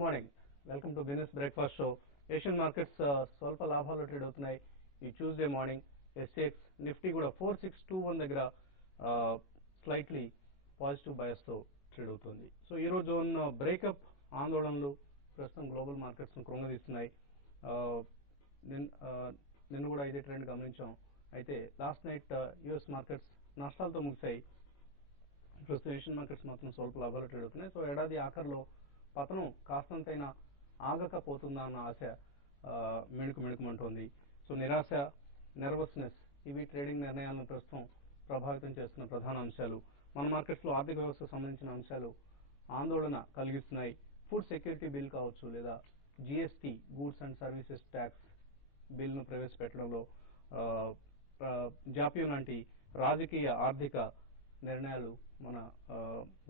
Morning welcome to business breakfast show. Asian markets స్వల్ప లాభాలు trade అవుతున్నాయి ఈ ట్యూస్డే మార్నింగ్. ఎస్ఎక్స్ నిఫ్టీ కూడా 4621 దగ్గర స్లైట్లీ పాజిటివ్ బయస్ తో ట్రేడ్ అవుతుంది. సో ఈ రోజు ఉన్న బ్రేకప్ ఆందోళనలు ప్రస్తుతం గ్లోబల్ మార్కెట్స్ ను కృంగదీస్తున్నాయి. నిన్న కూడా ఇదే ట్రెండ్ గమనించాం. అయితే లాస్ట్ నైట్ యుఎస్ మార్కెట్స్ నష్టాలతో ముగిశాయి. ప్రస్తుతం ఏషియన్ మార్కెట్స్ మాత్రం స్వల్ప లాభాలు ట్రేడ్ అవుతున్నాయి. సో ఏడాది ఆఖరిలో పతనం కాస్తంతైనా ఆగకపోతుందా అన్న ఆశ మిణుకుమంటోంది. సో నిరాశ, నెర్వస్నెస్ ఇవి ట్రేడింగ్ నిర్ణయాలను ప్రస్తుతం ప్రభావితం చేస్తున్న ప్రధాన అంశాలు. మన మార్కెట్స్ లో ఆర్థిక వ్యవస్థకు సంబంధించిన అంశాలు ఆందోళన కలిగిస్తున్నాయి. ఫుడ్ సెక్యూరిటీ బిల్ కావచ్చు, లేదా GST goods and services tax bill ను ప్రవేశపెట్టడంలో జాప్యం లాంటి రాజకీయ ఆర్థిక నిర్ణయాలు మన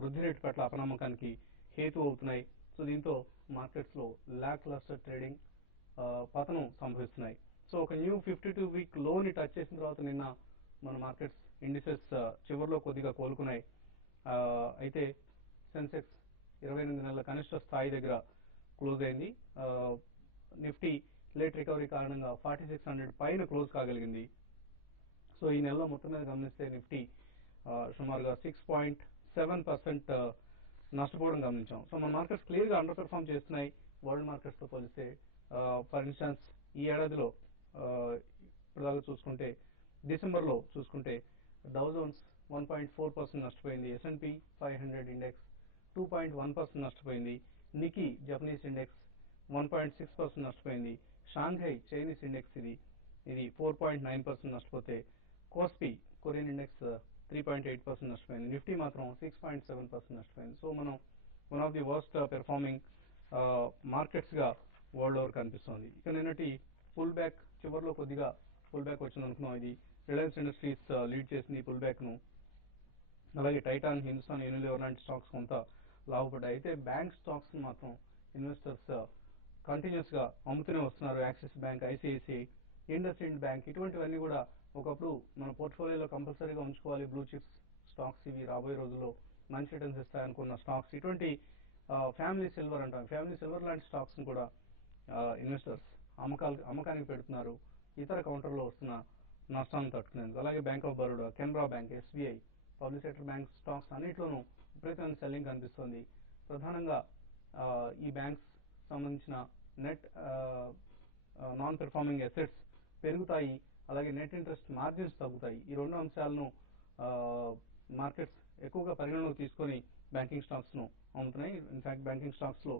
వృద్ధి రేటు పట్ల అపనమ్మకానికి హేతు అవుతున్నాయి. సో దీంతో మార్కెట్స్ లో లాక్ లస్టర్ ట్రేడింగ్, పతనం సంభవిస్తున్నాయి. సో ఒక న్యూ 52 వీక్ లోని టచ్ చేసిన తర్వాత నిన్న మన మార్కెట్స్ ఇండిసెస్ చివరిలో కొద్దిగా కోలుకున్నాయి. అయితే సెన్సెక్స్ 28 నెలల కనిష్ట స్థాయి దగ్గర క్లోజ్ అయింది. నిఫ్టీ లేట్ రికవరీ కారణంగా 4600 పైన క్లోజ్ కాగలిగింది. సో ఈ నెలలో మొత్తం మీద గమనిస్తే నిఫ్టీ సుమారుగా 6.7% నష్టపోవడం గమనించాం. సో మన మార్కెట్స్ క్లియర్ గా అండర్ పెర్ఫార్మ్ చేస్తున్నాయి వరల్డ్ మార్కెట్స్ తో పోలిస్తే. ఫర్ ఇన్స్టాన్స్ ఈ ఏడాదిలో ఇప్పటిదాకా చూసుకుంటే డిసెంబర్ లో చూసుకుంటే డౌ జోన్స్ 1.4% నష్టపోయింది. S&P 500 ఇండెక్స్ 2.1% నష్టపోయింది. నికీ జపనీస్ ఇండెక్స్ 1.6% నష్టపోయింది. షాంఘై చైనీస్ ఇండెక్స్ ఇది 4.9% నష్టపోతే, కోస్పీ కొరియన్ ఇండెక్స్ 3.8% నష్టపోయింది. నిఫ్టీ మాత్రం 6.7% నష్టపోయింది. సో మనం one of the worst performing markets గా వరల్డ్ ఓవర్ కనిపిస్తోంది. ఇక నిన్నటి పుల్ బ్యాక్ చివరిలో కొద్దిగా పుల్ బ్యాక్ వచ్చింది అనుకున్నాం. ఇది రిలయన్స్ ఇండస్ట్రీస్ లీడ్ చేసింది పుల్ బ్యాక్ ను. అలాగే టైటాన్, హిందుస్థాన్ యూనిలివర్ లాంటి స్టాక్స్ కొంత లాభపడ్డాయి. అయితే బ్యాంక్ స్టాక్స్ మాత్రం ఇన్వెస్టర్స్ కంటిన్యూస్ గా అమ్ముతూనే వస్తున్నారు. Axis Bank, ICICI, IndusInd bank ఇటువంటివన్నీ కూడా ఒకప్పుడు మన పోర్ట్ఫోలియోలో కంపల్సరీగా ఉంచుకోవాలి బ్లూ చిప్స్ స్టాక్స్, ఇవి రాబోయే రోజుల్లో మంచి రిటర్న్స్ ఇస్తాయనుకున్న స్టాక్స్. ఇటువంటి ఫ్యామిలీ సిల్వర్ అంటాం, ఫ్యామిలీ సిల్వర్ లాంటి స్టాక్స్ ను కూడా ఇన్వెస్టర్స్ అమ్మకానికి పెడుతున్నారు ఇతర కౌంటర్లో వస్తున్న నష్టాలను తట్టుకునేందుకు. అలాగే bank of Baroda, Canara bank, SBI, public sector bank stocks అన్నిట్లోనూ విపరీతమైన సెల్లింగ్ కనిపిస్తోంది. ప్రధానంగా ఈ బ్యాంక్స్ సంబంధించిన నెట్ నాన్ పెర్ఫార్మింగ్ అసెట్స్ పెరుగుతాయి, అలాగే నెట్ ఇంట్రెస్ట్ మార్జిన్స్ తగ్గుతాయి. ఈ రెండు అంశాలను మార్కెట్స్ ఎక్కువగా పరిగణలోకి తీసుకొని బ్యాంకింగ్ స్టాక్స్ ను అమ్ముతున్నాయి. ఇన్ఫాక్ట్ బ్యాంకింగ్ స్టాక్స్ లో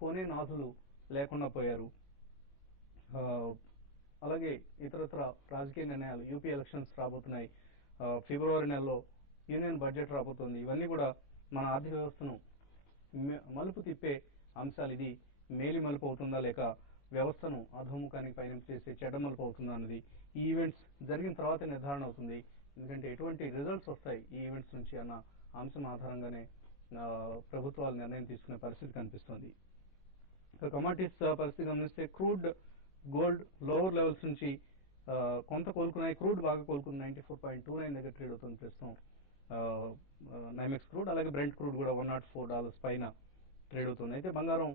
కొనే నాథులు లేకుండా పోయారు. అలాగే ఇతరత్ర రాజకీయ నిర్ణయాలు, యూపీ ఎలక్షన్స్ రాబోతున్నాయి, ఫిబ్రవరి నెలలో యూనియన్ బడ్జెట్ రాబోతోంది. ఇవన్నీ కూడా మన ఆర్థిక వ్యవస్థను మలుపు తిప్పే అంశాలు. ఇది మేలి మలుపు అవుతుందా, లేక వ్యవస్థను అధోముఖానికి పయనం చేసే చెడ్డ మలుపు అవుతుందా అన్నది ఈ ఈవెంట్స్ జరిగిన తర్వాతే నిర్ధారణ అవుతుంది. ఎందుకంటే ఎటువంటి రిజల్ట్స్ వస్తాయి ఈ ఈవెంట్స్ నుంచి అన్న అంశం ఆధారంగానే ప్రభుత్వాలు నిర్ణయం తీసుకునే పరిస్థితి కనిపిస్తోంది. కమాడిటీస్ పరిస్థితి గమనిస్తే క్రూడ్, గోల్డ్ లోవర్ లెవెల్స్ నుంచి కొంత కోలుకున్నాయి. క్రూడ్ బాగా కోలుకుంది, 94.29 దగ్గర ట్రేడ్ అవుతుంది ప్రస్తుతం నైమెక్స్ క్రూడ్. అలాగే బ్రెంట్ క్రూడ్ కూడా $104 పైన ట్రేడ్ అవుతుంది. అయితే బంగారం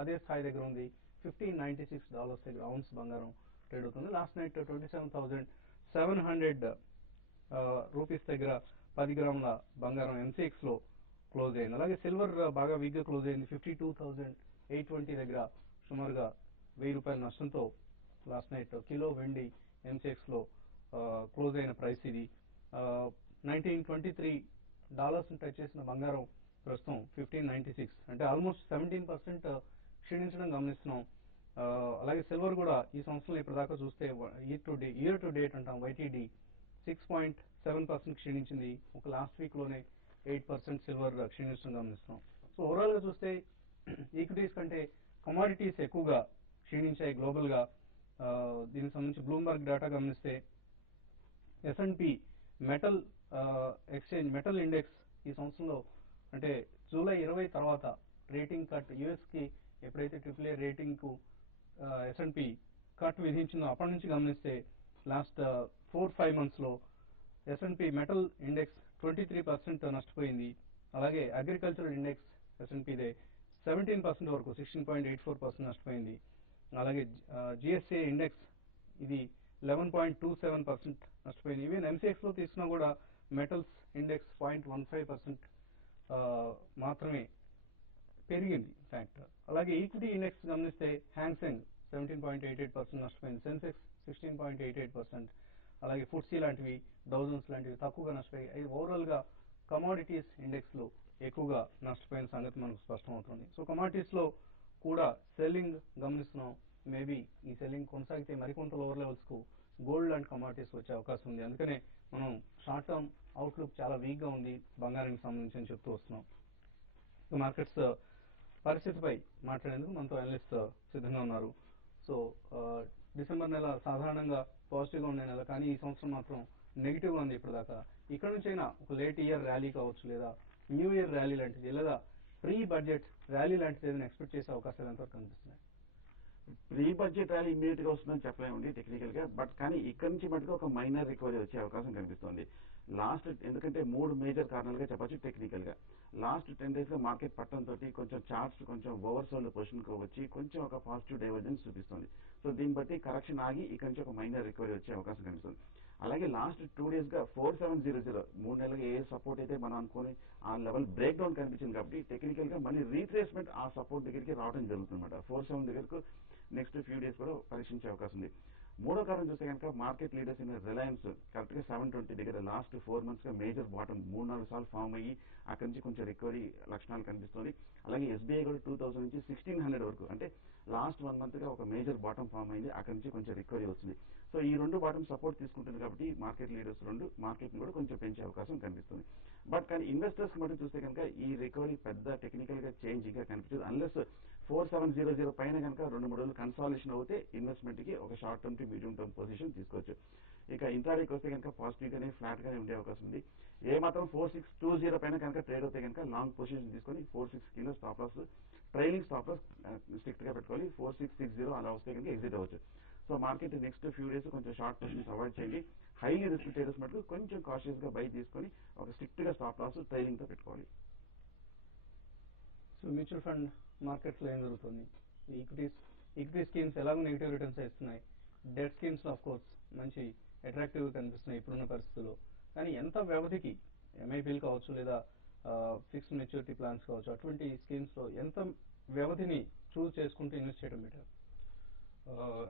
అదే స్థాయి దగ్గర ఉంది, $1596 దగ్గర ఔన్స్ బంగారం ట్రేడ్ అవుతుంది. లాస్ట్ నైట్ 27,700 రూపీస్ దగ్గర 10 గ్రాముల బంగారం ఎంసీఎక్స్ లో క్లోజ్ అయింది. అలాగే సిల్వర్ బాగా వీక్ గా క్లోజ్ అయింది, 52,820 దగ్గర సుమారుగా ₹1000 నష్టంతో లాస్ట్ నైట్ కిలో వెండి ఎంసీఎక్స్ లో క్లోజ్ అయిన ప్రైస్ ఇది. $1923 టచ్ చేసిన బంగారం ప్రస్తుతం 1596, అంటే ఆల్మోస్ట్ 17% క్షీణించడం గమనిస్తున్నాం. అలాగే సిల్వర్ కూడా ఈ సంవత్సరం ఇప్పటిదాకా చూస్తే ఇయర్ టు డేట్ అంటాం, వైటీడీ 6.7% క్షీణించింది. ఒక లాస్ట్ వీక్ లోనే 8% సిల్వర్ క్షీణించడం గమనిస్తున్నాం. సో ఓవరాల్ గా చూస్తే ఈక్విటీస్ కంటే కమాడిటీస్ ఎక్కువగా క్షీణించాయి గ్లోబల్ గా. దీనికి సంబంధించి బ్లూంబర్గ్ డేటా గమనిస్తే S&P metal exchange, metal index ఈ సంవత్సరంలో అంటే జూలై 20 తర్వాత రేటింగ్ కట్, యుఎస్ కి ఎప్పుడైతే AAA రేటింగ్ కు S&P కట్ విధించిందో అప్పటి నుంచి గమనిస్తే లాస్ట్ 4-5 మంత్స్ లో S&P మెటల్ ఇండెక్స్ 23% నష్టపోయింది. అలాగే అగ్రికల్చరల్ ఇండెక్స్ S&P దే 17% వరకు 16.84% నష్టపోయింది. అలాగే జిఎస్ఏ ఇండెక్స్ ఇది 11.27% నష్టపోయింది. ఈవెన్ ఎంసీఎక్స్ లో తీసుకున్నా కూడా మెటల్స్ ఇండెక్స్ 0.15% మాత్రమే పెరిగింది ఫ్యాక్టర్. అలాగే ఈక్విటీ ఇండెక్స్ గమనిస్తే హ్యాంగ్సెంగ్ 17.88% నష్టపోయింది. సెన్సెక్స్ 16.88%. అలాగే ఫుట్సీ లాంటివి, డౌజన్స్ లాంటివి తక్కువగా నష్టపోయాయి. ఓవరాల్ గా కమోడిటీస్ ఇండెక్స్ లో ఎక్కువగా నష్టపోయిన సంగతి మనకు స్పష్టమవుతుంది. సో కమోడిటీస్ లో కూడా సెల్లింగ్ గమనిస్తున్నాం. మేబీ ఈ సెల్లింగ్ కొనసాగితే మరికొంత లోవర్ లెవెల్స్ కు గోల్డ్ లాంటి కమోడిటీస్ వచ్చే అవకాశం ఉంది. అందుకనే మనం షార్ట్ టర్మ్ అవుట్లుక్ చాలా వీక్ గా ఉంది బంగారానికి సంబంధించి అని చెప్తూ వస్తున్నాం. మార్కెట్స్ పరిస్థితిపై మాట్లాడేందుకు మనతో అనలిస్ట్ సిద్ధంగా ఉన్నారు. సో డిసెంబర్ నెల సాధారణంగా పాజిటివ్ గా ఉండే నెల, కానీ ఈ సంవత్సరం మాత్రం నెగిటివ్ గా ఉంది ఇప్పటిదాకా. ఇక్కడ నుంచైనా ఒక లేట్ ఇయర్ ర్యాలీ కావచ్చు, లేదా న్యూ ఇయర్ ర్యాలీ లాంటిది, లేదా ప్రీ బడ్జెట్ ర్యాలీ లాంటిది ఏదైనా ఎక్స్పెక్ట్ చేసే అవకాశాలు ఎంతవరకు కనిపిస్తున్నాయి? ప్రీ బడ్జెట్ ర్యాలీ ఇమీడియట్ గా వస్తుందని చెప్పలేమండి టెక్నికల్ గా. బట్ కానీ ఇక్కడ నుంచి మటుకు ఒక మైనర్ రికవరీ వచ్చే అవకాశం కనిపిస్తుంది. ఎందుకంటే 3 మేజర్ కారణాలుగా చెప్పొచ్చు టెక్నికల్ గా. లాస్ట్ 10 days గా మార్కెట్ పట్టడంతో కొంచెం చార్ట్స్ కొంచెం ఓవర్సోల్డ్ పొజిషన్ కు వచ్చి కొంచెం ఒక పాజిటివ్ డైవర్జెన్స్ చూపిస్తుంది. సో దీన్ని బట్టి కరెక్షన్ ఆగి ఇక్కడ నుంచి ఒక మైనర్ రికవరీ వచ్చే అవకాశం కనిపిస్తుంది. అలాగే లాస్ట్ 2 days గా 4700 3 నెలలుగా ఏ సపోర్ట్ అయితే మనం అనుకుని ఆ లెవెల్ బ్రేక్ డౌన్ కనిపించింది కాబట్టి టెక్నికల్ గా మళ్ళీ రీట్రేస్మెంట్ ఆ సపోర్ట్ దగ్గరికి రావడం జరుగుతుందన్నమాట. 47 దగ్గరకు నెక్స్ట్ ఫ్యూ డేస్ కూడా పరీక్షించే అవకాశం ఉంది. మూడో కారణం చూస్తే కనుక మార్కెట్ లీడర్స్ అయిన రిలయన్స్ కరెక్ట్ గా 720 దగ్గర లాస్ట్ 4 months గా మేజర్ బాటమ్ 3-4 సార్లు ఫామ్ అయ్యి అక్కడి నుంచి కొంచెం రికవరీ లక్షణాలు కనిపిస్తుంది. అలాగే ఎస్బీఐ కూడా 2000 నుంచి 1600 వరకు, అంటే లాస్ట్ 1 month గా ఒక మేజర్ బాటమ్ ఫామ్ అయింది. అక్కడి నుంచి కొంచెం రికవరీ వస్తుంది. సో ఈ 2 బాటమ్ సపోర్ట్ తీసుకుంటుంది కాబట్టి మార్కెట్ లీడర్స్ 2 మార్కెట్ కూడా కొంచెం పెంచే అవకాశం కనిపిస్తుంది. బట్ కానీ ఇన్వెస్టర్స్ మటు చూస్తే కనుక ఈ రికవరీ పెద్ద టెక్నికల్ గా చేంజ్ గా కనిపించదు. అన్లెస్ 4700 పైన కనుక 2-3 రోజులు కన్సాలిడేషన్ అవుతే ఇన్వెస్ట్మెంట్ కి ఒక short term two medium term position తీసుకోవచ్చు. ఇక ఇంట్రాడేకి వస్తే కనుక పాజిటివ్ గానే ఫ్లాట్ గానే ఉండే అవకాశం ఉంది. ఏ మాత్రం 4620 పైన కనుక ట్రేడ్ అవుతే కనుక లాంగ్ పొజిషన్ తీసుకొని 46 కింద stop loss, trailing stop loss strict గా పెట్టుకోవాలి. 4660 అలా వస్తే కనుక ఎగ్జిట్ అవ్వచ్చు. So market next few days కొంచెం షార్ట్ పొజిషన్స్ అవాయిడ్ చేయండి. హైలీ రిస్క్ ట్రేడర్స్ మటుకు కొంచెం కాషియస్ గా బై తీసుకొని ఒక స్ట్రిక్ట్ గా స్టాప్ లాస్ ట్రైలింగ్ తో పెట్టుకోవాలి. సో మ్యూచువల్ ఫండ్ మార్కెట్స్ లో ఏం జరుగుతుంది? ఈక్విటీ స్కీమ్స్ ఎలాగో నెగిటివ్ రిటర్న్స్ ఇస్తున్నాయి. డెట్ స్కీమ్స్ ఆఫ్ కోర్స్ మంచి అట్రాక్టివ్ గా కనిపిస్తున్నాయి ఇప్పుడున్న పరిస్థితుల్లో. కానీ ఎంత వ్యవధికి ఎంఐపీలు కావచ్చు, లేదా ఫిక్స్డ్ మెచ్యూరిటీ ప్లాన్స్ కావచ్చు, అటువంటి స్కీమ్స్ లో ఎంత వ్యవధిని చూస్ చేసుకుంటూ ఇన్వెస్ట్ చేయడం బెటర్?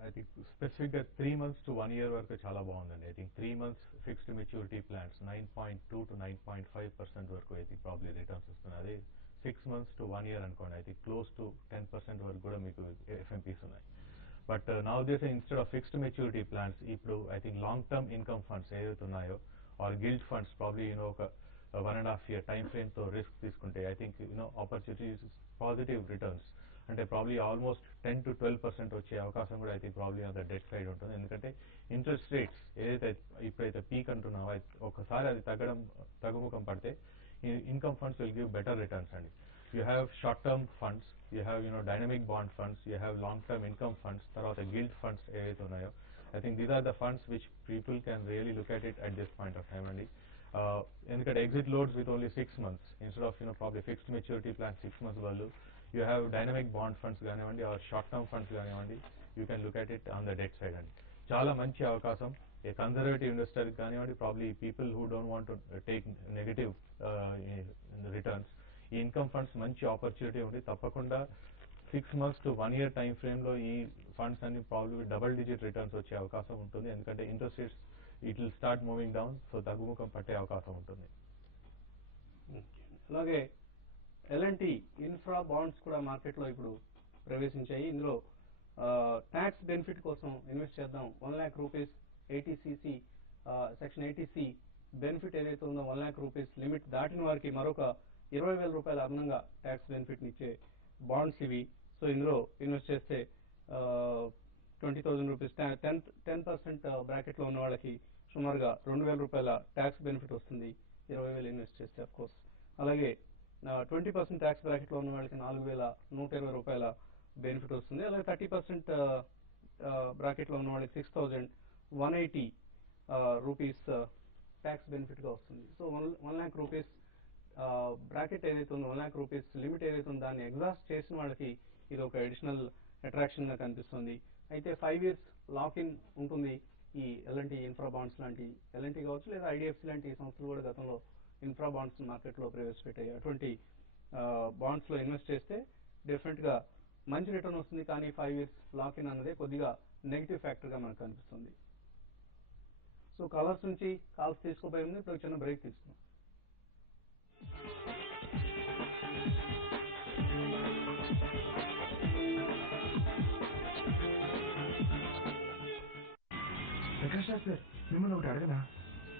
I think specific గా 3 months to 1 year వరకు చాలా బాగుందండి. I think 3 months fixed maturity plans 9.2 to 9.5% వరకు అయితే ప్రాబ్లీ రిటర్న్స్ ఇస్తున్నది. 6 months to 1 year అనుకోండి, అయితే క్లోజ్ టు 10% వరకు కూడా మీకు ఎఫ్ఎంపీస్ ఉన్నాయి. But now this instead of fixed maturity plans ఇప్పుడు I think long term income funds ఏదైతే ఉన్నాయో ఆర్ గిల్డ్ ఫండ్స్ ప్రాబ్లీ ఒక 1.5 year టైం ఫ్రేమ్ తో రిస్క్ తీసుకుంటే I think opportunities positive returns అంటే ప్రాబ్లీ ఆల్మోస్ట్ 10 to 12% వచ్చే అవకాశం కూడా అయితే probably on the debt side ఉంటుంది. ఎందుకంటే ఇంట్రెస్ట్ రేట్స్ ఏదైతే ఇప్పుడైతే పీక్ అంటున్నామో ఒకసారి అది తగ్గుముఖం పడితే income funds will give better returns అండి. You have short term funds, you have dynamic bond funds, you have long term income funds, తర్వాత గిల్డ్ ఫండ్స్ ఏవైతే ఉన్నాయో I think these are the funds which people can really look at it at this point of time అండి. ఎందుకంటే exit loads with only 6 months instead of probably fixed maturity plan 6 months వాళ్ళు you have dynamic bond funds కానివ్వండి or short term funds కానివ్వండి, you can look at it on the debt side అండి. చాలా మంచి అవకాశం ఏ conservative investor కానివ్వండి, probably people who don't want to take negative returns, ఈ income funds మంచి opportunity ఉంది. తప్పకుండా 6 months to 1 year time frame లో ఈ ఫండ్స్ అన్ని ప్రాబ్లీ డబుల్ డిజిట్ రిటర్న్స్ వచ్చే అవకాశం ఉంటుంది. ఎందుకంటే interest rates it will start moving down, so తగ్గుముఖం పట్టే అవకాశం ఉంటుంది. అలాగే ఎల్ఎన్టీ ఇన్ఫ్రా బాండ్స్ కూడా మార్కెట్ లో ఇప్పుడు ప్రవేశించాయి. ఇందులో ట్యాక్స్ బెనిఫిట్ కోసం ఇన్వెస్ట్ చేద్దాం 1 lakh rupees ATCC section 80C benefit ఏదైతే ఉందో 1 lakh రూపీస్ లిమిట్ దాటిన వారికి మరొక 20,000 రూపాయల అదనంగా ట్యాక్స్ బెనిఫిట్ ఇచ్చే బాండ్స్ ఇవి. సో ఇందులో ఇన్వెస్ట్ చేస్తే 20,000 రూపీస్ 10% బ్రాకెట్ లో ఉన్న వాళ్ళకి సుమారుగా 2,000 రూపాయల ట్యాక్స్ బెనిఫిట్ వస్తుంది 20,000 ఇన్వెస్ట్ చేస్తే అఫ్ కోర్స్. అలాగే 20% ట్యాక్స్ బ్రాకెట్ లో ఉన్న వాళ్ళకి 4,120 రూపాయల బెనిఫిట్ వస్తుంది. అలాగే 30% బ్రాకెట్ లో ఉన్న వాళ్ళకి 6,180 రూపీస్ ట్యాక్స్ బెనిఫిట్ గా వస్తుంది. సో 1 lakh రూపీస్ బ్రాకెట్ ఏదైతే ఉందో 1 lakh రూపీస్ లిమిట్ ఏదైతే ఉందో దాన్ని ఎగ్జాస్ట్ చేసిన వాళ్ళకి ఇది ఒక అడిషనల్ అట్రాక్షన్ గా కనిపిస్తుంది. అయితే 5 years లాక్ ఇన్ ఉంటుంది ఈ ఎల్ఎన్టీ ఇన్ఫ్రా బాండ్స్ లాంటి ఎల్ఎన్టీ కావచ్చు లేదా ఐడిఎఫ్సి లాంటి సంస్థలు కూడా గతంలో ఇన్ఫ్రా బాండ్స్ మార్కెట్ లో ప్రవేశపెట్టాయి. అటువంటి బాండ్స్ లో ఇన్వెస్ట్ చేస్తే డెఫినెట్ గా మంచి రిటర్న్ వస్తుంది. కానీ 5 years లాక్ ఇన్ అన్నదే కొద్దిగా నెగిటివ్ ఫ్యాక్టర్ గా మనకు కనిపిస్తుంది. సో కాలర్స్ నుంచి కాల్స్ తీసుకోబోయే ముందు ఇప్పుడు చిన్న బ్రేక్ తీసుకున్నాం. ప్రకాష్ రాజ్ సార్, మిమ్మల్ని ఒకటి అడగనా?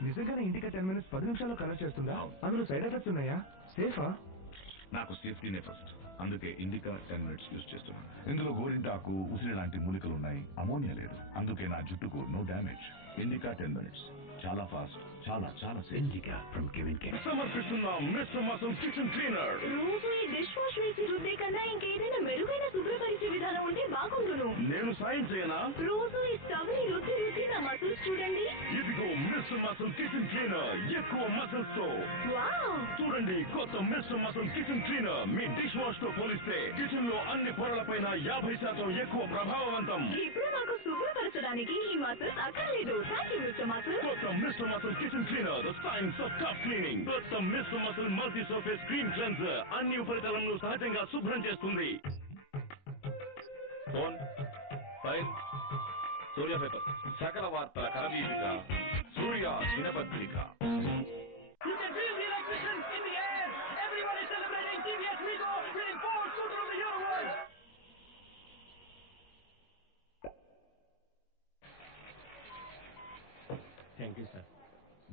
నిజంగానే ఇంటికి 10 minutes 10 నిమిషాల్లో కలర్ చేస్తుందా? అందులో సైడ్ ఎఫెక్ట్స్ ఉన్నాయా? సేఫా? నాకు సేఫ్టీనే ఫస్ట్. అందుకే ఇండికా 10 minutes యూజ్ చేస్తున్నాను. ఇందులో గోరింటాకు, ఉసిరి లాంటి మూలికలు ఉన్నాయి. అమోనియా లేదు. అందుకే నా జుట్టుకు నో డ్యామేజ్. ఇండికా 10 minutes చాలా ఫాస్ట్, చాలా చాలా safe. Indica from CavinKare సమర్పిస్తున్నాం మిస్టర్ మసల్ కిచెన్ క్లీనర్. రోజు ఈ డిష్ వాష్ వేసి రుద్దే కన్నా ఇంకేదైనా మెరుగైన శుభ్రపరిచే విధానం ఉంటే బాగుండును. నేను సాయం చేయనా? రోజు ఈ స్టవ్ ని రుద్ది రుద్ది నా మసిల్స్ చూడండి. ఇదిగో మిస్టర్ మసల్ కిచెన్ క్లీనర్, ఎక్కువ మసిల్స్ తో. వావ్! చూడండి కొత్త మిస్టర్ మసల్ కిచెన్ క్లీనర్ మీ డిష్ వాష్ తో పోలిస్తే కిచెన్ లో అన్ని పొరలపైన 50% ఎక్కువ ప్రభావవంతం. ఇప్పుడు మాకు శుభ్రపరచడానికి ఈ మసిల్స్ అక్కర్లేదు. Thank you Mr Muscle. కొత్త Mr Muscle kitchen cleaner, the science of tough cleaning. కొత్త Mr Muscle multi surface clean cleanser అన్ని ఉపరితలను సహజంగా శుభ్రం చేస్తుంది. ఫోన్, ఫైల్, సూర్య పేపర్, సకల వార్తల కరవీపిక, సూర్య దినపత్రిక. Thank you sir.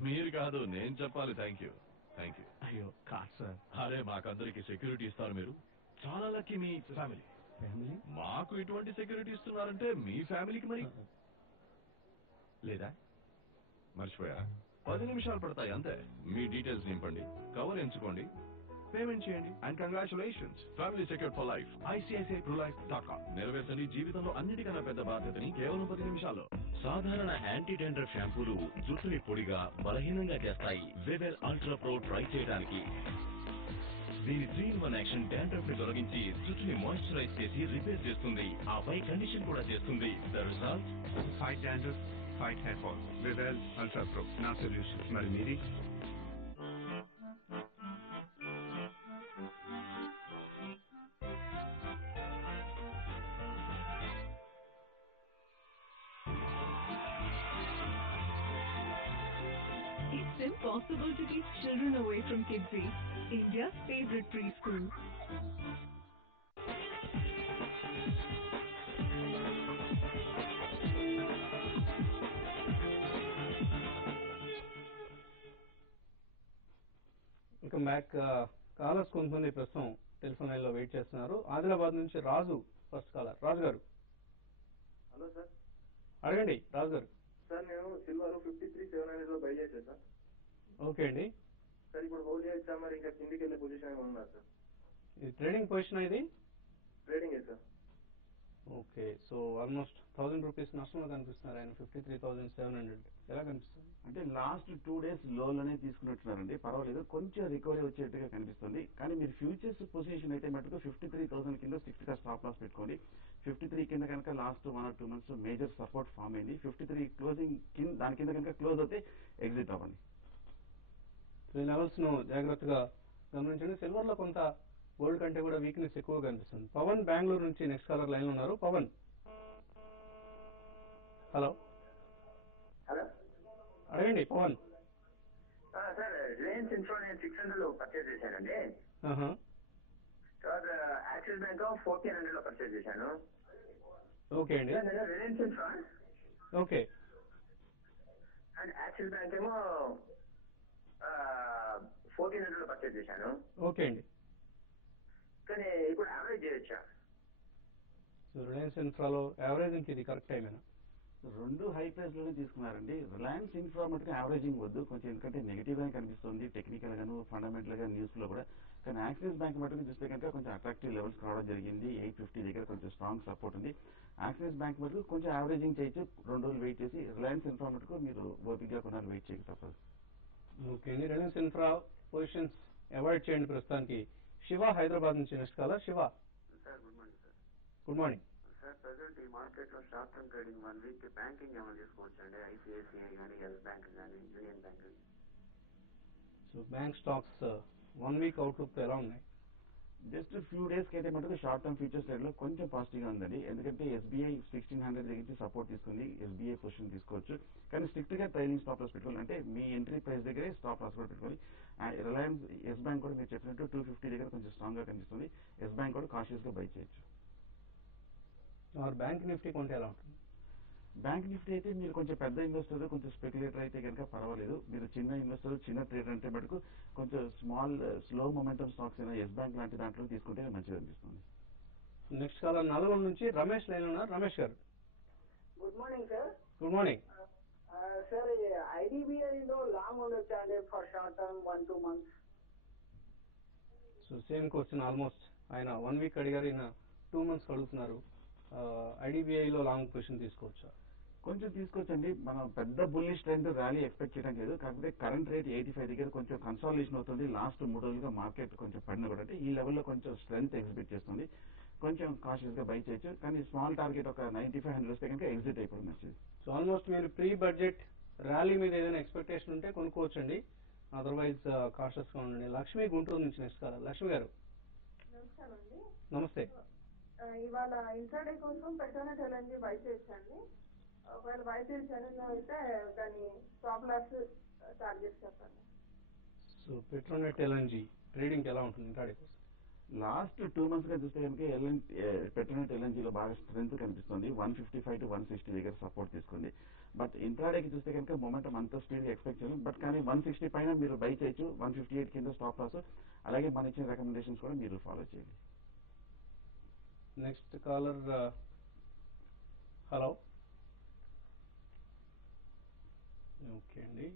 మీరు కాదు, నేను చెప్పాలి థ్యాంక్ యూ. Thank you. అయ్యో కాదు సార్. అరే మాకందరికి సెక్యూరిటీ ఇస్తారు మీరు. చాలా లక్కీ మీ ఫ్యామిలీ. ఫ్యామిలీ మాకు ఇటువంటి సెక్యూరిటీ ఇస్తున్నారంటే మీ ఫ్యామిలీకి మరి లేదా మర్చిపోయా? 10 నిమిషాలు పడతాయి అంతే. మీ డీటెయిల్స్ నింపండి, కవర్ ఎంచుకోండి, పేమెంట్ చేయండి and congratulations, family secured for life. ICICIProLife.com. నెరవేర్చండి జీవితంలో అన్నిటికన్నా పెద్ద బాధ్యతని కేవలం 10 నిమిషాల్లో. సాధారణ యాంటీ డాండ్రఫ్ షాంపూలు జుట్టుని పొడిగా బలహీనంగా చేస్తాయి. వెవెల్ అల్ట్రా ప్రో ట్రై చేయడానికి. దీని 3-in-1 యాక్షన్ డాండ్రఫ్ ని తొలగించి జుట్టుని మాయిశ్చరైజ్ చేసి రిపేర్ చేస్తుంది. ఆపై కండిషన్ కూడా చేస్తుంది. The result fight dandruff, fight hair fall. Vivel ultra pro నా సొల్యూషన్. మరి మీది? It's impossible to keep children away from Kidsy, India's favorite preschool. ఇంకా బ్యాక్ కాలర్స్ కొంతమంది ప్రస్తుతం టెలిఫోన్ లైన్ లో వెయిట్ చేస్తున్నారు. ఆదిలాబాద్ నుంచి రాజు ఫస్ట్ కాలర్. రాజు గారు హలో సార్. అడగండి రాజు గారు. సార్ నేను సిల్వర్ 53,700 లో బై చేశాను సార్. ఓకే అండి. సార్ ఇప్పుడు హోల్డ్ చేయొచ్చా మరి ఇంకా కిందికి వెళ్ళే పొజిషన్ ఏమైనా ఉందా సార్? ఇది ట్రేడింగ్ పొజిషన్ ఇది? ట్రేడింగే sir. Okay, so almost 1000 rupees నష్టంలో కనిపిస్తున్నారు ఆయన. 53,700 ఎలా కనిపిస్తుంది? అంటే లాస్ట్ 2 days లోనే తీసుకున్నట్టున్నారండి. పర్వాలేదు, కొంచెం రికవరీ వచ్చేట్టుగా కనిపిస్తుంది. కానీ మీరు ఫ్యూచర్స్ పొజిషన్ అయితే మటుకు 53,000 కింద 60 స్టాప్ లాస్ పెట్టుకోండి. 53 కింద కనుక last 1 or 2 months major support form అయింది. 53 క్లోజింగ్ దాని కింద కనుక క్లోజ్ అవుతే ఎగ్జిట్ అవ్వండి. ఈ లెవెల్స్ ను జాగ్రత్తగా గమనించండి. సిల్వర్ లో కొంత గోల్డ్ కంటే కూడా వీక్నెస్ ఎక్కువ కనిపిస్తుంది. పవన్ బెంగళూరు నుంచి నెక్స్ట్ కాలర్ లైన్ లో ఉన్నారు. పవన్, హలో. హలో, అడగండి పవన్. సార్ రిలయన్స్ ఇన్ఫ్రా నేను 600 లో పర్చేజ్ చేశానండి. తర్వాత యాక్సిస్ బ్యాంక్ 1400 లో పర్చేజ్ చేశాను. ఓకే అండి. Reliance infra okay. And axis bank ఏమో 1400 లో పర్చేజ్ చేశాను. ఓకే అండి. కానీ ఇప్పుడు యావరేజ్ చేయొచ్చా? సో రిలయన్స్ ఇన్ఫ్రాలో యావరేజింగ్ ఇది కరెక్ట్ టైమేనా? రెండు హై ప్రైస్ లోనే తీసుకున్నారండి. రిలయన్స్ ఇన్ఫ్రా మటుకు యావరేజింగ్ వద్దు కొంచెం, ఎందుకంటే నెగిటివ్ గా కనిపిస్తుంది టెక్నికల్ గాను ఫండమెంటల్ గా న్యూస్ లో కూడా. కానీ యాక్సిస్ బ్యాంక్ మటుకు చూస్తే కనుక కొంచెం అట్రాక్టివ్ లెవెల్స్ రావడం జరిగింది. 850 దగ్గర కొంచెం స్ట్రాంగ్ సపోర్ట్ ఉంది. యాక్సిస్ బ్యాంక్ మటుకు కొంచెం యావరేజింగ్ చేయొచ్చు. 2 రోజులు వెయిట్ చేసి, రిలయన్స్ ఇన్ఫ్రా మటుకు మీరు ఓపికగా కొనాలి, వెయిట్ చేయక తప్పదు. ఓకే అండి. రిలయన్స్ ఇన్ఫ్రా పొజిషన్స్ అవాయిడ్ చేయండి ప్రస్తుతానికి. శివ హైదరాబాద్ నుంచి next caller. Shiva, sir good morning sir. Good morning. Sir present ఈ మార్కెట్లో short term trading 1 week banking ఏమైనా తీసుకోవచ్చు అండి? ఐసిఐసిఐ కానీ ఎస్ బ్యాంక్ కానీ యూనియన్ బ్యాంక్ కానీ. So bank stocks 1 week outlook ఎలా ఉన్నాయి? జస్ట్ ఫ్యూ డేస్కి అయితే మటుకు షార్ట్ టర్మ్ ఫ్యూచర్స్ ట్రేడ్లో కొంచెం పాజిటివ్గా ఉందండి. ఎందుకంటే ఎస్బీఐ 1600 దగ్గర నుంచి సపోర్ట్ తీసుకుంది. ఎస్బీఐ పొజిషన్ తీసుకోవచ్చు, కానీ స్ట్రిక్ట్గా ట్రైలింగ్ స్టాప్ లాస్ పెట్టుకోవాలి. అంటే మీ ఎంట్రీ ప్రైస్ దగ్గరే స్టాప్ లాస్ కూడా పెట్టుకోవాలి. రిలయన్స్ ఎస్ బ్యాంక్ కూడా మీరు చెప్పినట్టు 250 దగ్గర కొంచెం స్ట్రాంగ్గా కనిపిస్తుంది. ఎస్ బ్యాంక్ కూడా కాషియస్గా బై చేయొచ్చు. బ్యాంక్ నిఫ్టీ కొంటే ఎలా ఉంటుంది? బ్యాంక్ నిఫ్టీ అయితే మీరు కొంచెం పెద్ద ఇన్వెస్టర్, కొంచెం స్పెక్యులేటర్ అయితే కనుక పర్వాలేదు. మీరు చిన్న ఇన్వెస్టర్, చిన్న ట్రేడర్ అంటే మటుకు కొంచెం స్లో మొమెంటమ్ స్టాక్స్ అయినా ఎస్ బ్యాంక్ లాంటి దాంట్లో తీసుకుంటే మంచిగా అనిపిస్తుంది. నెక్స్ట్ కాలర్ నల్గొండ నుంచి రమేష్ లైన్ ఉన్నారు. Ramesh garu, good morning sir. Good morning. Sir ఐడిబిఐలో లాంగ్ ఉండొచ్చా అండి for short term 1-2 months? So same question almost. ఆయన 1 వీక్ అడిగారు, ఈయన 2 months అడుగుతున్నారు. ఐడిబిఐలో లాంగ్ పొజిషన్ తీసుకోవచ్చా? కొంచెం తీసుకోవచ్చండి. మనం పెద్ద బుల్లిష్ ట్రెండ్ ర్యాలీ ఎక్స్పెక్ట్ చేయడం లేదు. కాకపోతే కరెంట్ రేట్ 85 దగ్గర కొంచెం కన్సాలిడేషన్ అవుతుంది. లాస్ట్ 3 రోజులుగా మార్కెట్ కొంచెం పడిన కూడా ఈ లెవెల్లో కొంచెం స్ట్రెంత్ ఎగ్జిబిట్ చేస్తుంది. కొంచెం కాషియస్గా బై చేయొచ్చు, కానీ స్మాల్ టార్గెట్ ఒక 9500 వస్తే కనుక ఎగ్జిట్ అయిపోయింది మంచిది. సో ఆల్మోస్ట్ మీరు ప్రీ బడ్జెట్ ర్యాలీ మీద ఏదైనా ఎక్స్పెక్టేషన్ ఉంటే కొనుక్కోవచ్చండి, అదర్వైజ్ కాషియస్గా ఉండండి. లక్ష్మి గుంటూరు నుంచి నెక్స్ట్ కాలర్. లక్ష్మి గారు, నమస్కారం అండి. నమస్తే. ఇవాళ ఇంట్రాడే కోసం పెట్రోనెట్ ఎల్ఎన్జీ బై చేశాను. ఒకవేళ బై చేశాను అయితే దాని స్టాప్ లాస్ టార్గెట్ చెప్పండి. సో పెట్రోనెట్ ఎల్ఎన్జీ ట్రేడింగ్ ఎలా ఉంటుంది ఇంట్రాడే కోసం? లాస్ట్ 2 months గా చూస్తే కనుక పెట్రోనెట్ ఎల్ఎన్జీలో బాగా స్ట్రెంత్ కనిపిస్తుంది. 155 to 160 దగ్గర సపోర్ట్ తీసుకుంది. బట్ ఇంట్రాడేకి చూస్తే కనుక మొమెంటం అంత స్పీడ్గా ఎక్స్పెక్ట్ చేయలేదు. బట్ కానీ 160 పైన మీరు బై చేయొచ్చు. 158 కింద స్టాప్ లాస్. అలాగే మన ఇచ్చిన రికమెండేషన్స్ కూడా మీరు ఫాలో చేయండి. Next caller. హలో, ఓకే అండి.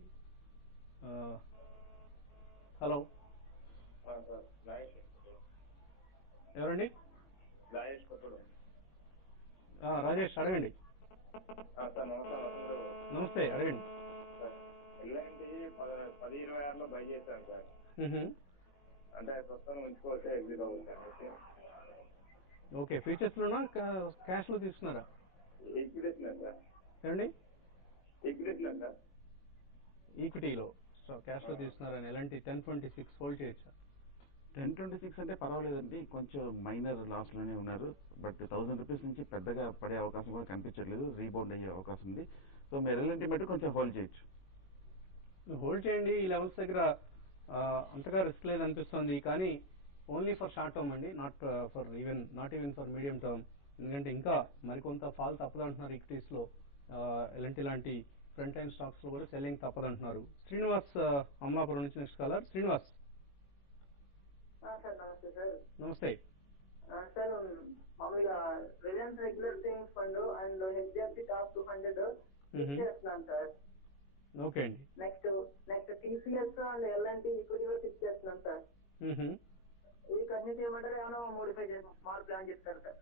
హలో, ఎవరండి? రాజేష్, అడగండి. నమస్తే, అడగండి. ఎల్ఎన్టీ 10-26లో బై చేశాను సార్. అంటే ప్రస్తుతం ఉంచుకోవచ్చు, ఎగ్జిట్ అవుతుంది. ఓకే, ఫ్యూచర్స్ లోనా క్యాష్ లో తీసుకున్నారా? Equities sir. ఏమండి? Equities sir. ఈక్విటీలో క్యాష్ లో తీసుకున్నారని ఎలాంటి 1026 హోల్డ్ చేయొచ్చా? 1026 అంటే పర్వాలేదండి, కొంచెం మైనర్ లాస్ లోనే ఉన్నారు. బట్ 1000 రూపీస్ నుంచి పెద్దగా పడే అవకాశం కూడా కనిపించట్లేదు. రీబౌండ్ అయ్యే అవకాశం ఉంది. సో మీరు ఎల్ఎన్టీ బట్టి కొంచెం హోల్డ్ చేయొచ్చు. హోల్డ్ చేయండి. ఈ లెవెల్స్ దగ్గర అంతగా రిస్క్ లేదు అనిపిస్తుంది, కానీ ఓన్లీ ఫర్ షార్ట్ టర్మ్ అండి, not even for medium term. ఎందుకంటే ఇంకా మరికొంత ఫాల్ తప్పదంటున్నారు ఈక్విటీస్ లో. ఎల్ఎన్టీ లాంటి ఫ్రంట్ లైన్ స్టాక్స్ లో కూడా సెల్లింగ్ తప్పదంటున్నారు. శ్రీనివాస్ అమలాపురం నుంచి నెక్స్ట్ కాలర్. శ్రీనివాస్, సార్ నమస్తే సార్. నమస్తే. సార్ మామూలుగా Reliance regular savings fund and HDFC top 200 చేస్తున్నాను సార్. ఓకే అండి. Next TCS and L&T equity కూడా ఫిక్స్ చేస్తున్నాను సార్. ఇది కంటిన్యూ చేయమంటారు, ఏమైనా మోడిఫై చేస్తాం, స్మాల్ ప్లాన్ చెప్తారు సార్.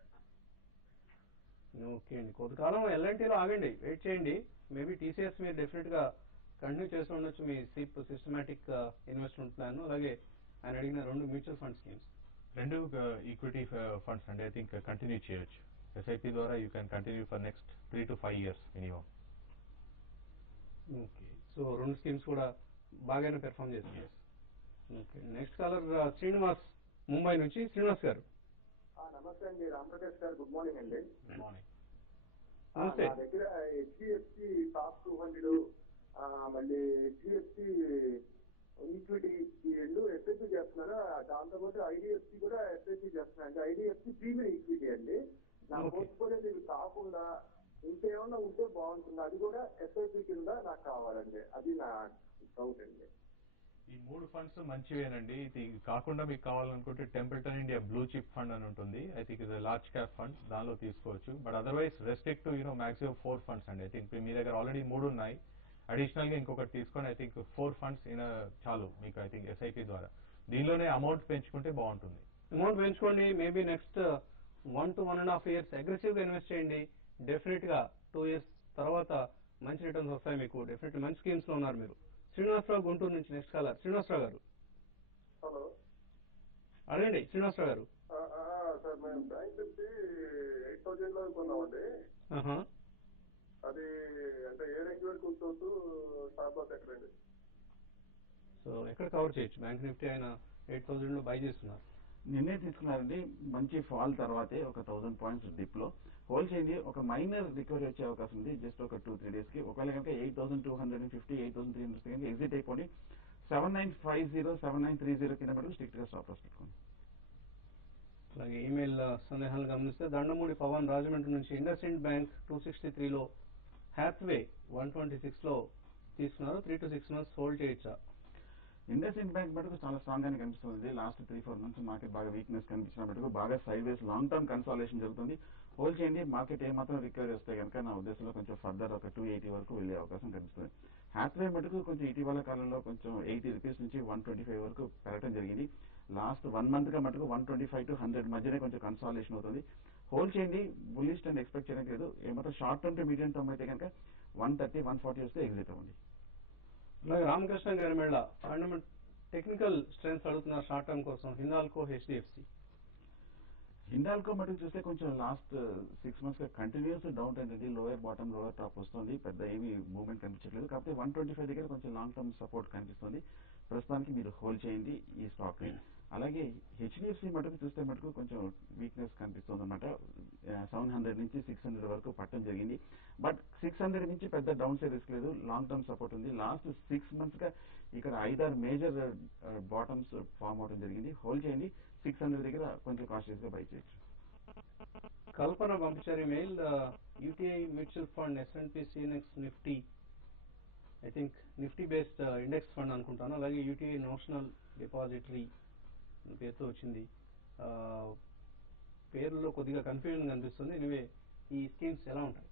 ఓకే అండి, కొంతకాలం ఎల్ఎన్టీలో ఆగండి, వెయిట్ చేయండి. మేబీ టీసీఎస్ మీరు డెఫినెట్ గా కంటిన్యూ చేస్తూ ఉండొచ్చు మీ సిస్టమాటిక్ ఇన్వెస్ట్మెంట్ ప్లాన్. అలాగే ఆయన అడిగిన 2 mutual fund schemes, 2 equity funds అండి. ఐ థింక్ కంటిన్యూ చేయొచ్చు. ఎస్ఐపి ద్వారా you can continue for next 3 to 5 years minimum. Okay, so 2 schemes కూడా బాగానే పెర్ఫామ్ చేస్తున్నాయి. Okay, next caller Srinivas Mumbai నుంచి. శ్రీనివాస్ గారు, నమస్తే అండి. రామప్రకాష్ గారు, గుడ్ మార్నింగ్ అండి. Good morning. నమస్తే. నా దగ్గర హెచ్డిఎఫ్సి టాప్ 200 మళ్ళీ హెచ్డిఎఫ్సి ఈక్విటీ ఈ 2 ఎస్ఐపి చేస్తున్నాను. దాంతోపాటు ఐడిఎఫ్సి కూడా ఎస్ఐపి చేస్తున్నాను. ఐడిఎఫ్సి ప్రీమియం ఈక్విటీ అండి. నా పోర్ట్ఫోలియో ఇది కాకుండా ఇంకేమన్నా ఉంటే బాగుంటుంది, అది కూడా ఎస్ఐపి కింద నాకు కావాలండి. అది నా డౌట్ అండి. ఈ 3 ఫండ్స్ మంచివేనండి. ఇది కాకుండా మీకు కావాలనుకుంటే Templeton India blue chip fund అని ఉంటుంది. ఐ థింక్ ఇది లార్జ్ క్యాప్ ఫండ్, దానిలో తీసుకోవచ్చు. But otherwise restrict to maximum 4 funds అండి. ఐ థింక్ మీ దగ్గర ఆల్రెడీ 3 ఉన్నాయి, అడిషనల్ గా ఇంకొకటి తీసుకొని ఐ థింక్ 4 ఫండ్స్ చాలు మీకు. ఐ థింక్ ఎస్ఐపి ద్వారా దీనిలోనే అమౌంట్ పెంచుకుంటే బాగుంటుంది. అమౌంట్ పెంచుకోండి. Maybe next 1 to 1.5 years aggressive గా ఇన్వెస్ట్ చేయండి. డెఫినెట్ గా 2 years తర్వాత మంచి రిటర్న్స్ వస్తాయి మీకు. డెఫినెట్ మంచి స్కీమ్స్ లో ఉన్నారు మీరు. శ్రీనివాసరావు గుంటూరు నుంచి నెక్స్ట్ కాలర్. శ్రీనివాసరావు గారు, హలో అడగండి శ్రీనివాసరావు గారు. సార్ మేము బ్యాంక్ నుంచి 8,000 లో కొన్నామండి. ఆహా. అది అంటే ఏ రేంజ్ వరకు కూర్చోవచ్చు, స్టాప్ లాస్ ఎక్కడండి? సో ఎక్కడ కవర్ చేయొచ్చు? బ్యాంక్ నిఫ్టీ ఆయన 8,000 లో బై చేస్తున్నారు. నిన్నే తీసుకున్నారండి. మంచి ఫాల్ తర్వాతే ఒక 1000 పాయింట్స్ డిప్ లో హోల్డ్ చేయండి. ఒక మైనర్ రికవరీ వచ్చే అవకాశం ఉంది జస్ట్ ఒక 2-3 డేస్ కి. ఒకవేళ కనుక 8,250 8,300 కనుక ఎగ్జిట్ అయిపోండి. 7950 7930 కింద మటుకు స్ట్రిక్ట్ గా స్టాప్ లాస్ పెట్టుకోండి. అలాగే ఈమెయిల్ సందేహాలు గమనిస్తే దండమూడి పవన్ రాజమండ్రి నుంచి ఇండస్ ఇండ్ బ్యాంక్ 263లో, హ్యాత్వే 126 లో తీసుకున్నారు. 3 to 6 months హోల్డ్ చేయొచ్చా? ఇండస్ ఇండ్ బ్యాంక్ మటుకు చాలా స్ట్రాంగ్ గానే కనిపిస్తుంది. లాస్ట్ 3-4 months మార్కెట్ బాగా వీక్నెస్ కనిపించిన మటుకు బాగా సైడ్ వేస్ లాంగ్ టర్మ్ కన్సాలేషన్ జరుగుతుంది. హోల్డ్ చేయండి. మార్కెట్ ఏమాత్రం రికవరీ వస్తే కనుక నా ఉద్దేశంలో కొంచెం ఫర్దర్ ఒక 280 వరకు వెళ్లే అవకాశం కనిపిస్తుంది. హ్యాత్వే మటుకు కొంచెం ఇటీవల కాలంలో కొంచెం 80 రూపీస్ నుంచి 125 వరకు పెరగడం జరిగింది. లాస్ట్ 1 month గా మటుకు 125 to 100 మధ్యనే కొంచెం కన్సాలేషన్ అవుతుంది. హోల్డ్ చేయండి. బుల్లిష్ అండ్ ఎక్స్పెక్ట్ చేయడం లేదు. ఏమాత్రం short term two medium term అయితే కనుక 130 140 వస్తే ఎగ్జిట్ అవ్వండి. అలాగే రామకృష్ణ గారి మేళ టెక్నికల్ స్ట్రెంగ్స్ అడుగుతున్నారు షార్ట్ టర్మ్ కోసం. హిందాల్కో, హెచ్డిఎఫ్సి. హిండాల్కో మటుకు చూస్తే కొంచెం లాస్ట్ 6 months గా కంటిన్యూస్ డౌన్ ట్రెండ్ అండి. లోయర్ బాటమ్ లోయర్ టాప్ వస్తుంది. పెద్ద ఏమీ మూవ్మెంట్ కనిపించట్లేదు. కాకపోతే 125 దగ్గర కొంచెం లాంగ్ టర్మ్ సపోర్ట్ కనిపిస్తుంది. ప్రస్తుతానికి మీరు హోల్డ్ చేయండి ఈ స్టాక్ ని. అలాగే హెచ్డిఎఫ్సి మటుకు చూస్తే మటుకు కొంచెం వీక్నెస్ కనిపిస్తుంది అనమాట. 700 నుంచి 600 వరకు పట్టడం జరిగింది. బట్ 600 నుంచి పెద్ద డౌన్ సైడ్ రిస్క్ లేదు. లాంగ్ టర్మ్ సపోర్ట్ ఉంది. లాస్ట్ 6 months గా ఇక్కడ 5-6 మేజర్ బాటమ్స్ ఫామ్ అవడం జరిగింది. హోల్డ్ చేయండి. 600 దగ్గర కొంచెం కాషియస్ గా బై చేయొచ్చు. కల్పన పంపించారు mail. UTI mutual fund, S&P CNX Nifty, I think Nifty based index fund అనుకుంటాను. అలాగే యూటీఐ నోషనల్ డిపాజిటరీ పేరుతో వచ్చింది. పేరులో కొద్దిగా కన్ఫ్యూజన్ కనిపిస్తుంది. ఎనివే ఈ స్కీమ్స్ ఎలా ఉంటాయి?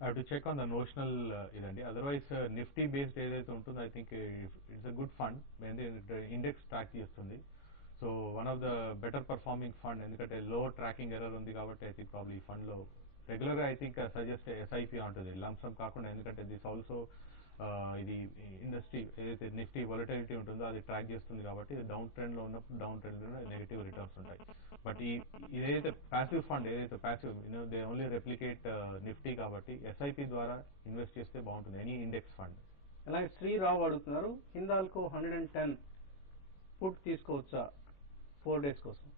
I have to check on the notional ఇదండి. అదర్వైజ్ నిఫ్టీ బేస్డ్ ఏదైతే ఉంటుందో I think it's a good fund. Index track చేస్తుంది. So one of the better performing fund. ఎందుకంటే లో ట్రాకింగ్ ఎర్రర్ ఉంది కాబట్టి ఐ థింక్ ప్రాబ్లీ ఈ fund లో regular గా ఐ థింక్ సజెస్ట్ ఎస్ఐపి ఉంటుంది లంసమ్ కాకుండా. ఎందుకంటే దిస్ ఆల్సో ఇది ఇండస్ట్రీ ఏదైతే నిఫ్టీ వాలటిలిటీ ఉంటుందో అది ట్రాక్ చేస్తుంది కాబట్టి డౌన్ ట్రెండ్ లో ఉన్నప్పుడు డౌన్ ట్రెండ్ లో నెగటివ్ రిటర్న్స్ ఉంటాయి. బట్ ఇదైతే ప్యాసివ్ ఫండ్ ఏదైతే passive they only replicate Nifty కాబట్టి ఎస్ఐపి ద్వారా ఇన్వెస్ట్ చేస్తే బాగుంటుంది ఎనీ ఇండెక్స్ ఫండ్. అలాగే శ్రీరావు అడుగుతున్నారు హిందాల్కో 110 పుట్ తీసుకోవచ్చా 4 days కోసం?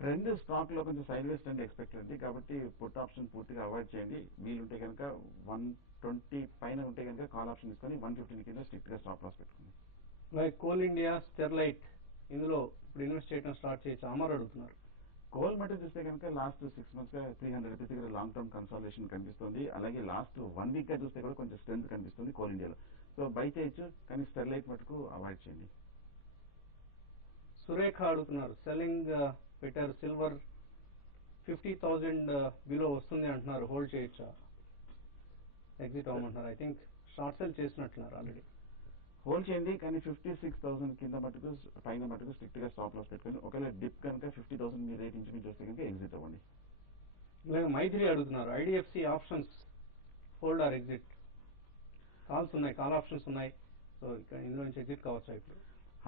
ట్రెండ్ స్టాక్ లో కొంచెం సైడ్ వేస్ ట్రెండ్ ఎక్స్పెక్ట్ ఉంది కాబట్టి పుట్ ఆప్షన్ పూర్తిగా అవాయిడ్ చేయండి. వీలుంటే కనుక 120 పైన ఉంటే కనుక కాల్ ఆప్షన్ తీసుకొని 115 కింద స్ట్రిక్ట్ గా స్టాప్ లాస్ పెట్టుకోండి. లైక్ కోల్ ఇండియా, స్టెర్లైట్ ఇందులో ఇప్పుడు ఇన్వెస్ట్ చేయడం స్టార్ట్ చేయొచ్చు అమర్ అడుగుతున్నారు. కోల్ మట్టి చూస్తే కనుక లాస్ట్ 6 months గా 300 రూపీస్ దగ్గర లాంగ్ టర్మ్ కన్సాలేషన్ కనిపిస్తుంది. అలాగే లాస్ట్ 1 week గా చూస్తే కూడా కొంచెం స్ట్రెంత్ కనిపిస్తుంది కోల్ ఇండియాలో. సో బై చేయొచ్చు కానీ స్టెర్లైట్ మటుకు అవాయిడ్ చేయండి. సురేఖ అడుగుతున్నారు సెల్లింగ్ పెట్టారు. సిల్వర్ 50,000 బిలో వస్తుంది అంటున్నారు. హోల్డ్ చేయొచ్చా? ఎగ్జిట్ అవ్వమంటున్నారు. ఐ థింక్ షార్ట్ సెల్ చేసినట్టున్నారు ఆల్రెడీ. హోల్డ్ చేయండి కానీ 56,000 కింద మటుకు పైన మటుకు స్ట్రిక్ట్ గా స్టాప్ లాస్ పెట్టుకోండి. ఒకవేళ డిప్ కనుక 50,000 మీ రేట్ నుంచి చూస్తే కనుక ఎగ్జిట్ అవ్వండి. అలాగే మైత్రి అడుగుతున్నారు IDFC options hold or exit? Calls ఉన్నాయి, కాల్ ఆప్షన్స్ ఉన్నాయి. సో ఇక్కడ ఇందులో నుంచి ఎగ్జిట్ కావచ్చా? ఇప్పుడు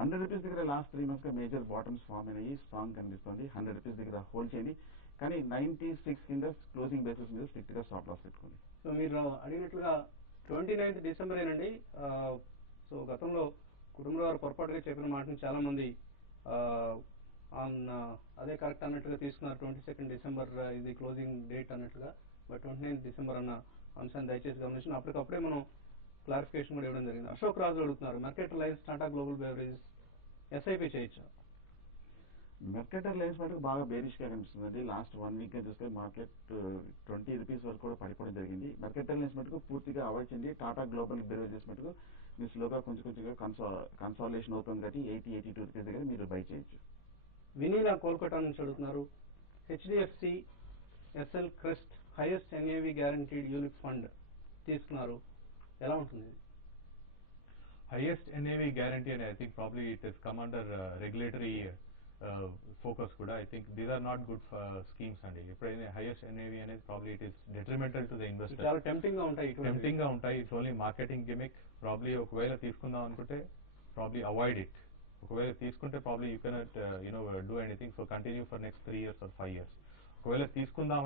100 రూపీస్ దగ్గర లాస్ట్ 3 months గా మేజర్ బాటమ్స్ ఫామ్ అయినాయి. స్ట్రాంగ్ కనిపిస్తుంది. 100 రూపీస్ దగ్గర హోల్డ్ చేయండి కానీ 96 కింద క్లోజింగ్ బేసిస్ మీద స్ట్రిక్ట్ గా స్టాప్ లాస్ పెట్టుకోండి. సో మీరు అడిగినట్లుగా 29th December ఏనండి. సో గతంలో కుటుంబ వారు పొరపాటుగా చెప్పిన మాటని చాలా మంది అదే కరెక్ట్ అన్నట్టుగా తీసుకున్నారు. 22nd December ఇది క్లోజింగ్ డేట్ అన్నట్టుగా. బట్ 29th December అన్న అంశాన్ని దయచేసి గమనించిన అప్పటికప్పుడే మనం క్లారిఫికేషన్ కూడా ఇవ్వడం జరిగింది. అశోక్ రాజు అడుగుతున్నారు Mercator lines, Tata global beverages SIP చేయొచ్చా? మెర్కెటర్ లైన్స్ మటుకు బాగా బేరిష్ గా కనిపిస్తుంది. లాస్ట్ 1 week గా చూస్తే మార్కెట్ 20 రూపీస్ వరకు కూడా పడిపోవడం జరిగింది. మెర్కెటర్ లైన్స్ మటుకు పూర్తిగా అవాయిడ్ చేయండి. టాటా గ్లోబల్ బెవరేజెస్ మటుకు మీరు స్లోగా కొంచెంగా కన్సాలేషన్ అవుతుంది కాబట్టి 80-82 రూపీస్ దగ్గర మీరు బై చేయొచ్చు. వినీలా కోల్కతా నుంచి అడుగుతున్నారు HDFC SL Crest highest NAV guaranteed unit fund తీసుకున్నారు. ఎలా ఉంటుంది? హైయెస్ట్ ఎన్ఏవి గ్యారంటీ అని I think probably it is come under regulatory focus కూడా. I think these are not good schemes అండి. ఎప్పుడైనా హైయెస్ట్ ఎన్ఏవి అనేది probably it is detrimental to the investor. చాలా tempting గా ఉంటాయి. It's only marketing gimmick. Probably ఒకవేళ తీసుకుందాం అనుకుంటే ప్రాబ్లీ అవాయిడ్ ఇట్. ఒకవేళ తీసుకుంటే probably you cannot do anything, so continue for next 3 years or 5 years. ఒకవేళ తీసుకుందాం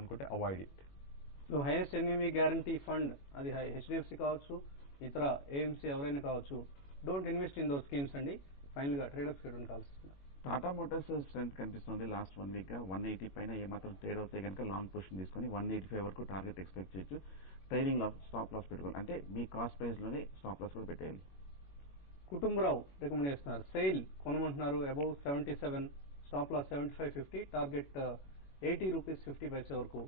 అనుకుంటే avoid it. So highest NAV guarantee fund అది హెచ్డిఎఫ్సి కావచ్చు, ఇతర ఏఎంసీ ఎవరైనా కావచ్చు, don't invest in those schemes అండి. ఫైనల్ గా ట్రేడర్స్ కావాల్సింది. టాటా మోటార్స్ స్ట్రెంత్ కనిపిస్తుంది లాస్ట్ 1 week గా 180 పైన ఏమాత్రం ట్రేడ్ అవుతే కనుక లాంగ్ పొజిషన్ తీసుకొని 185 వరకు టార్గెట్ ఎక్స్పెక్ట్ చేయొచ్చు. ట్రైలింగ్ స్టాప్ లాస్ పెట్టుకోవాలి, అంటే మీ కాస్ట్ ప్రైస్ లోనే స్టాప్ లాస్ కూడా పెట్టేయాలి. కుటుంబరావు రికమెండ్ చేస్తున్నారు, సెయిల్ కొనమంటున్నారు above 77, stop loss 75.50, target 80 rupees 50 paisa వరకు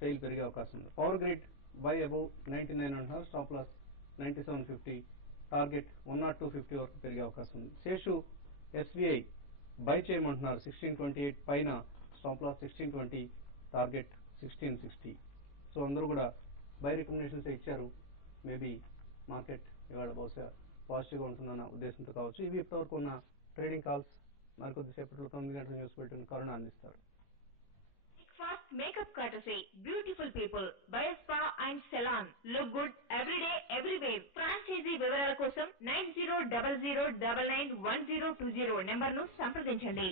సెయిల్ పెరిగే అవకాశం ఉంది. పవర్ గ్రిడ్ బై అబౌవ్ 99 అంటున్నారు, స్టాప్ లాస్ 97.50, టార్గెట్ 102.50 వరకు పెరిగే అవకాశం ఉంది. శేషు ఎస్బీఐ బై చేయమంటున్నారు 1628 పైన, స్టాప్ లాస్ 1620, టార్గెట్ 1660. సో అందరూ కూడా బై రికమెండేషన్స్ ఇచ్చారు. మేబీ మార్కెట్ ఇవాళ బహుశా పాజిటివ్గా ఉంటుందన్న ఉద్దేశంతో కావచ్చు. ఇవి ఇప్పటివరకు ఉన్న ట్రేడింగ్ కాల్స్. మరికొద్దిసేపట్లో 9 గంటల న్యూస్ బులెటిన్ కరుణ అందిస్తారు. Fast makeup courtesy, beautiful people, by spa and salon. Look good every day, everywhere. Franchisee వివరాల కోసం 9000991020 నెంబర్ను సంప్రదించండి.